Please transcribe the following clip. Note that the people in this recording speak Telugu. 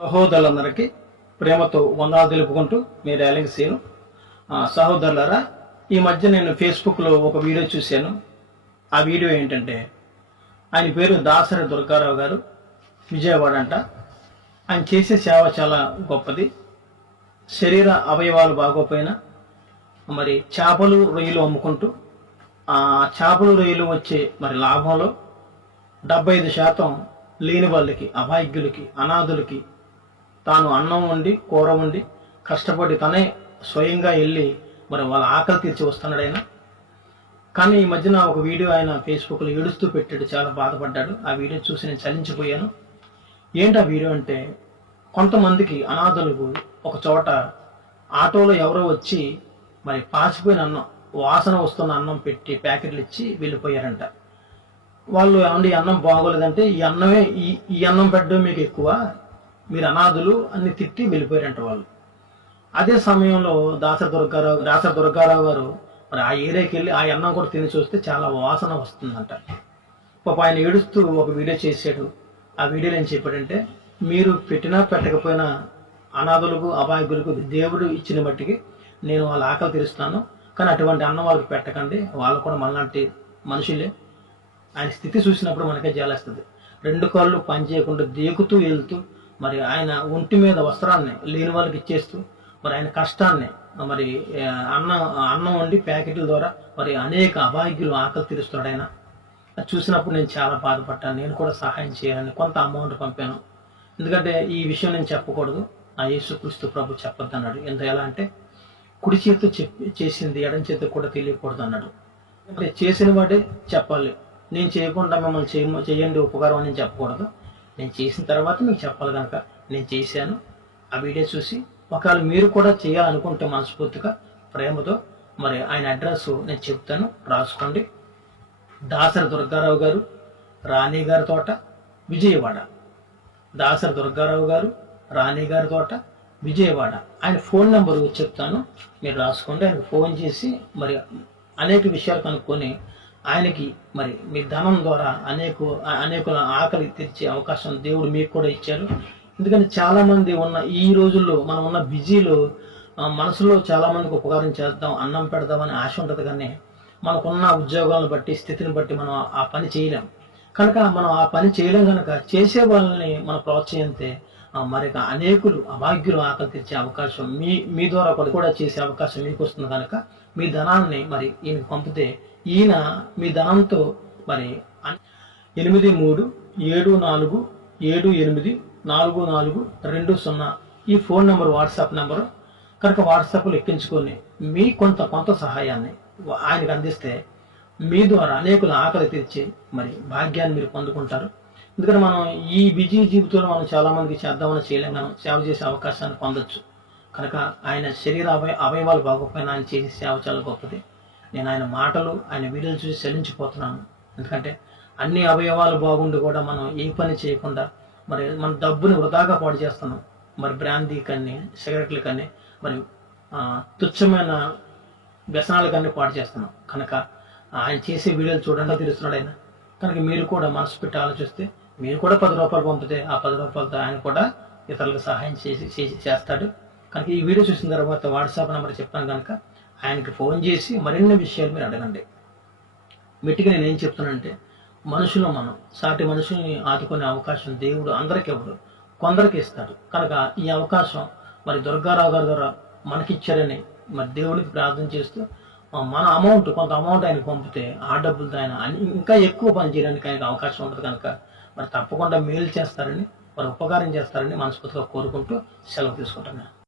సహోదరులందరికీ ప్రేమతో వందనాలు తెలుపుకుంటూ మీ ర్యాలింగ్ సీను. సహోదరులారా ఈ మధ్య నేను ఫేస్బుక్లో ఒక వీడియో చూశాను. ఆ వీడియో ఏంటంటే ఆయన పేరు దాసరి దుర్గారావు గారు విజయవాడ అంట. ఆయన చేసే సేవ చాలా గొప్పది. శరీర అవయవాలు బాగోపోయినా మరి చేపలు రొయ్యలు అమ్ముకుంటూ ఆ చేపలు రొయ్యలు వచ్చే మరి లాభంలో డెబ్బై ఐదు శాతం లేని వాళ్ళకి అభాగ్యులకి అనాథులకి తాను అన్నం వండి కూర వండి కష్టపడి తనే స్వయంగా వెళ్ళి మరి వాళ్ళ ఆకలి తీర్చి వస్తున్నాడు ఆయన కానీ ఈ మధ్యన ఒక వీడియో ఆయన ఫేస్బుక్లో ఏడుస్తూ పెట్టాడు చాలా బాధపడ్డాడు. ఆ వీడియో చూసి నేను చలించిపోయాను. ఏంటి ఆ వీడియో అంటే కొంతమందికి అనాథలకు ఒక చోట ఆటోలో ఎవరో వచ్చి మరి పాసిపోయిన అన్నం వాసన వస్తున్న అన్నం పెట్టి ప్యాకెట్లు ఇచ్చి వెళ్ళిపోయారంట. వాళ్ళు ఏమండి ఈ అన్నం బాగోలేదంటే ఈ అన్నమే ఈ ఈ అన్నం పెట్టడం మీకు ఎక్కువ? మీరు అనాథులు అన్ని తిట్టి వెళ్ళిపోయారంట వాళ్ళు. అదే సమయంలో దాస దుర్గారావు దాస దుర్గారావు గారు మరి ఆ ఏరియాకి వెళ్ళి ఆ అన్నం కూడా తిని చూస్తే చాలా వాసన వస్తుందంట. పాప ఆయన ఏడుస్తూ ఒక వీడియో చేశాడు. ఆ వీడియోలో ఏం చెప్పాడంటే మీరు పెట్టినా పెట్టకపోయినా అనాథులకు అభాగ్యులకు దేవుడు ఇచ్చిన బట్టికి నేను వాళ్ళ ఆకలి తీరుస్తాను. కానీ అటువంటి అన్నం వాళ్ళకి పెట్టకండి. వాళ్ళు కూడా మనలాంటి మనుషులే. ఆయన స్థితి చూసినప్పుడు మనకే జాలేస్తుంది. రెండు కాళ్ళు పని చేయకుండా దేకుతూ వెళ్తూ మరి ఆయన ఒంటి మీద వస్త్రాన్ని లేని వాళ్ళకి ఇచ్చేస్తూ మరి ఆయన కష్టాన్ని మరి అన్నం అన్నం వండి ప్యాకెట్ల ద్వారా మరి అనేక అభాగ్యులు ఆకలి తీరుస్తున్నాడు ఆయన. చూసినప్పుడు నేను చాలా బాధపడ్డాను. నేను కూడా సహాయం చేయాలని కొంత అమౌంట్ పంపాను. ఎందుకంటే ఈ విషయం నేను చెప్పకూడదు. ఆ యేసుక్రీస్తు ప్రభు చెప్పొద్దు అన్నాడు. ఎంత ఎలా అంటే కుడి చేతితో చెప్పి చేసింది ఎడం చేతితో కూడా తెలియకూడదు అన్నాడు. అంటే చేసిన వాడే చెప్పాలి. నేను చేయకుండా మిమ్మల్ని చేయ చేయండి ఉపకారం అని చెప్పకూడదు. నేను చేసిన తర్వాత మీకు చెప్పాలి కనుక. నేను చేశాను. ఆ వీడియో చూసి ఒకవేళ మీరు కూడా చేయాలనుకుంటే మనస్ఫూర్తిగా ప్రేమతో మరి ఆయన అడ్రస్ నేను చెప్తాను. రాసుకోండి. దాసరి దుర్గారావు గారు రాణి గారి తోట విజయవాడ. దాసరి దుర్గారావు గారు రాణి గారి తోట విజయవాడ. ఆయన ఫోన్ నెంబర్ చెప్తాను. మీరు రాసుకోండి. ఆయనకు ఫోన్ చేసి మరి అనేక విషయాలు కనుక్కొని ఆయనకి మరి మీ ధనం ద్వారా అనేక అనేకుల ఆకలి తీర్చే అవకాశం దేవుడు మీకు కూడా ఇచ్చారు. ఎందుకంటే చాలామంది ఉన్న ఈ రోజుల్లో మనం ఉన్న బిజీలో మనసులో చాలామందికి ఉపకారం చేద్దాం అన్నం పెడదామని ఆశ ఉంటుంది కానీ మనకున్న ఉద్యోగాలను బట్టి స్థితిని బట్టి మనం ఆ పని చేయలేం. కనుక మనం ఆ పని చేయలేం కనుక చేసే వాళ్ళని మనం ప్రోత్సహిస్తే మరి అనేకులు అభాగ్యులు ఆకలి తీర్చే అవకాశం మీ మీ ద్వారా కూడా కూడా చేసే అవకాశం మీకు వస్తుంది కనుక మీ ధనాన్ని మరి ఈయన పంపితే ఈయన మీ ధనంతో మరి ఎనిమిది మూడు ఏడు నాలుగు ఏడు ఎనిమిది నాలుగు నాలుగు రెండు సున్నా. ఈ ఫోన్ నెంబర్ వాట్సాప్ నెంబరు. కనుక వాట్సాప్లో ఎక్కించుకొని మీ కొంత కొంత సహాయాన్ని ఆయనకు అందిస్తే మీ ద్వారా అనేకుల ఆకలి తీర్చి మరి భాగ్యాన్ని మీరు పొందుకుంటారు. ఎందుకంటే మనం ఈ బిజీ జీవితంలో మనం చాలా మందికి చేద్దామని చేయలేము మనం. సేవ చేసే అవకాశాన్ని పొందొచ్చు. కనుక ఆయన శరీర అవయ అవయవాలు బాగోకపోయినా ఆయన చేసే సేవ చాలా గొప్పది. నేను ఆయన మాటలు ఆయన వీడియోలు చూసి చలించిపోతున్నాను ఎందుకంటే అన్ని అవయవాలు బాగుండి కూడా మనం ఏ పని చేయకుండా మరి మన డబ్బుని వృధాగా పాడు చేస్తున్నాం. మరి బ్రాందీ కానీ సిగరెట్లు కానీ మరి తుచ్ఛమైన తుచ్చమైన వ్యసనాలు కానీ పాడు చేస్తున్నాం. కనుక ఆయన చేసే వీడియోలు చూడండి తెలుస్తున్నాడు ఆయన. కనుక మీరు కూడా మనసు పెట్టి ఆలోచిస్తే మీరు కూడా పది రూపాయలు పంపితే ఆ పది రూపాయలతో ఆయన కూడా ఇతరులకు సహాయం చేసి చేసి చేస్తాడు. కనుక ఈ వీడియో చూసిన తర్వాత వాట్సాప్ నెంబర్ చెప్పాను కనుక ఆయనకి ఫోన్ చేసి మరిన్ని విషయాలు మీరు అడగండి. మెట్టిగా నేను ఏం చెప్తానంటే మనుషులు మనం సాటి మనుషుల్ని ఆదుకునే అవకాశం దేవుడు అందరికి ఇవ్వడు కొందరికి ఇస్తాడు. కనుక ఈ అవకాశం మరి దుర్గారావు గారి ద్వారా మనకిచ్చారని మరి దేవుడికి ప్రార్థన చేస్తూ మన అమౌంట్ కొంత అమౌంట్ ఆయనకు పంపితే ఆ డబ్బులతో ఆయన అన్ని- ఇంకా ఎక్కువ పని చేయడానికి ఆయనకు అవకాశం ఉంటుంది కనుక మరి తప్పకుండా మేలు చేస్తారని మరి ఉపకారం చేస్తారని మనస్ఫూర్తిగా కోరుకుంటూ సెలవు తీసుకుంటున్నాను.